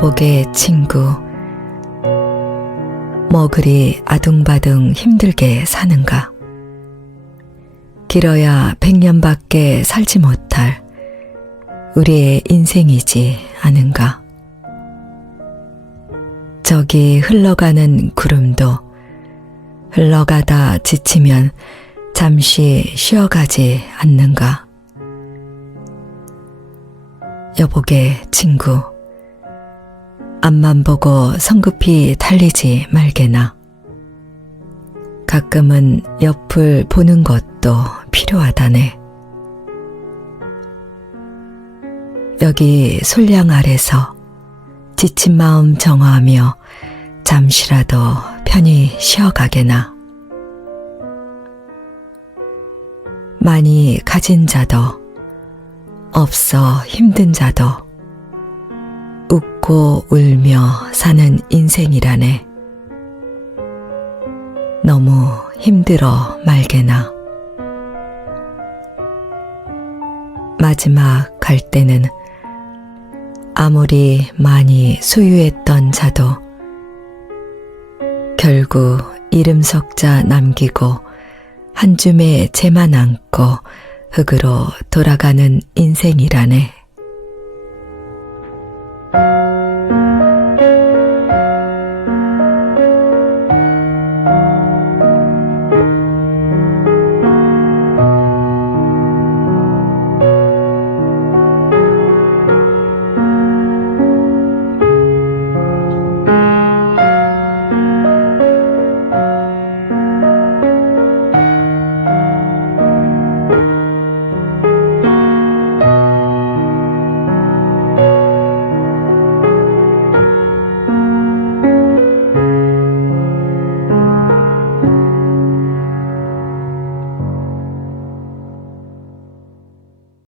여복의 친구. 뭐 그리 아둥바둥 힘들게 사는가. 길어야 백년밖에 살지 못할 우리의 인생이지 않은가. 저기 흘러가는 구름도 흘러가다 지치면 잠시 쉬어가지 않는가. 여복의 친구 앞만 보고 성급히 달리지 말게나. 가끔은 옆을 보는 것도 필요하다네. 여기 솔량 아래서 지친 마음 정화하며 잠시라도 편히 쉬어가게나. 많이 가진 자도, 없어 힘든 자도, 웃고 울며 사는 인생이라네. 너무 힘들어 말게나. 마지막 갈 때는 아무리 많이 소유했던 자도 결국 이름 석자 남기고 한 줌의 재만 안고 흙으로 돌아가는 인생이라네.